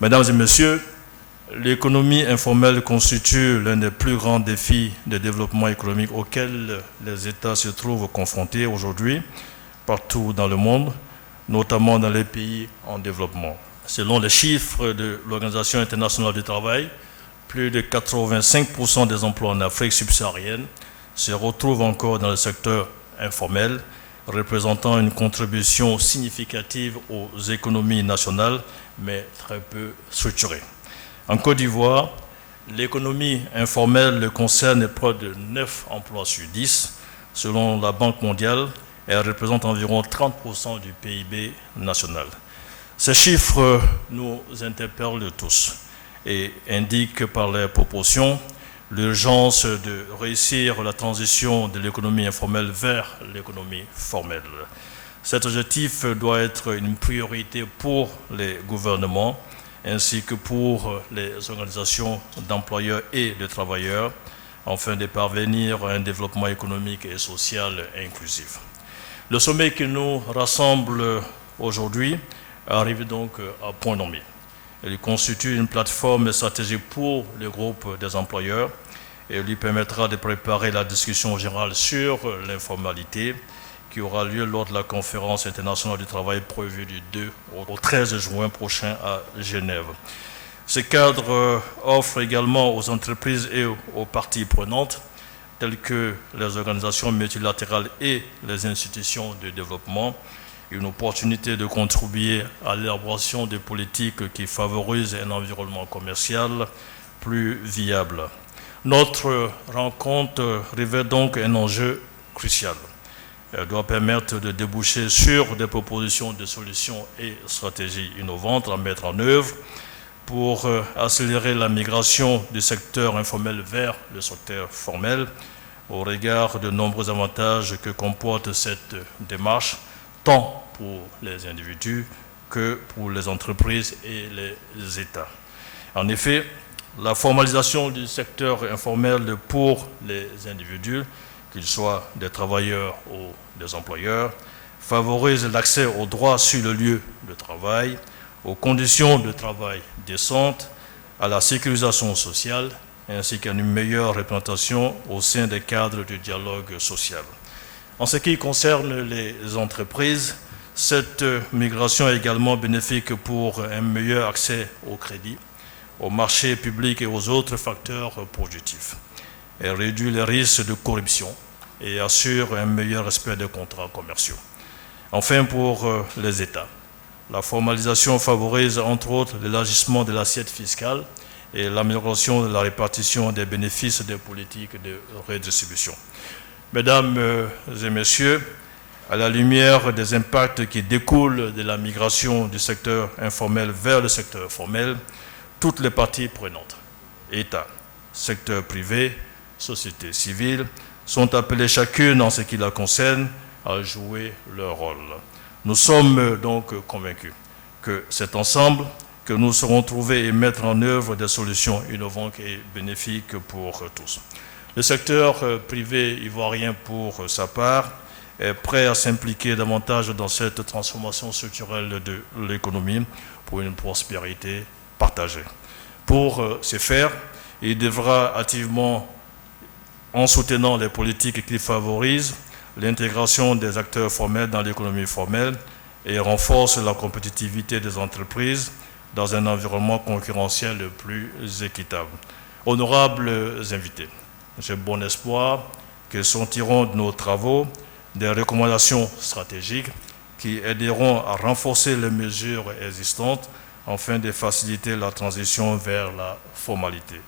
Mesdames et messieurs, l'économie informelle constitue l'un des plus grands défis de développement économique auxquels les États se trouvent confrontés aujourd'hui, partout dans le monde, notamment dans les pays en développement. Selon les chiffres de l'Organisation internationale du travail, plus de 85% des emplois en Afrique subsaharienne se retrouvent encore dans le secteur informel, représentant une contribution significative aux économies nationales, mais très peu structurée. En Côte d'Ivoire, l'économie informelle concerne près de 9 emplois sur 10. Selon la Banque mondiale, elle représente environ 30% du PIB national. Ces chiffres nous interpellent tous et indiquent par les proportions l'urgence de réussir la transition de l'économie informelle vers l'économie formelle. Cet objectif doit être une priorité pour les gouvernements ainsi que pour les organisations d'employeurs et de travailleurs afin de parvenir à un développement économique et social inclusif. Le sommet qui nous rassemble aujourd'hui arrive donc à point nommé. Il constitue une plateforme stratégique pour le groupe des employeurs et lui permettra de préparer la discussion générale sur l'informalité qui aura lieu lors de la conférence internationale du travail prévue du 2 au 13 juin prochain à Genève. Ce cadre offre également aux entreprises et aux parties prenantes, telles que les organisations multilatérales et les institutions de développement, une opportunité de contribuer à l'élaboration de politiques qui favorisent un environnement commercial plus viable. Notre rencontre révèle donc un enjeu crucial. Elle doit permettre de déboucher sur des propositions de solutions et stratégies innovantes à mettre en œuvre pour accélérer la migration du secteur informel vers le secteur formel au regard de nombreux avantages que comporte cette démarche, tant pour les individus que pour les entreprises et les États. En effet, la formalisation du secteur informel pour les individus, qu'ils soient des travailleurs ou des employeurs, favorise l'accès aux droits sur le lieu de travail, aux conditions de travail décentes, à la sécurisation sociale, ainsi qu'à une meilleure représentation au sein des cadres du dialogue social. En ce qui concerne les entreprises, cette migration est également bénéfique pour un meilleur accès au crédit, aux marchés publics et aux autres facteurs productifs. Elle réduit les risques de corruption et assure un meilleur respect des contrats commerciaux. Enfin, pour les États, la formalisation favorise entre autres l'élargissement de l'assiette fiscale et l'amélioration de la répartition des bénéfices des politiques de redistribution. Mesdames et messieurs, à la lumière des impacts qui découlent de la migration du secteur informel vers le secteur formel, toutes les parties prenantes, État, secteur privé, société civile, sont appelées chacune en ce qui la concerne à jouer leur rôle. Nous sommes donc convaincus que c'est ensemble que nous saurons trouver et mettre en œuvre des solutions innovantes et bénéfiques pour tous. Le secteur privé ivoirien, pour sa part, est prêt à s'impliquer davantage dans cette transformation structurelle de l'économie pour une prospérité partagée. Pour ce faire, il devra activement, en soutenant les politiques qui favorisent l'intégration des acteurs formels dans l'économie formelle et renforcent la compétitivité des entreprises dans un environnement concurrentiel plus équitable. Honorables invités, j'ai bon espoir que sortiront de nos travaux des recommandations stratégiques qui aideront à renforcer les mesures existantes afin de faciliter la transition vers la formalité.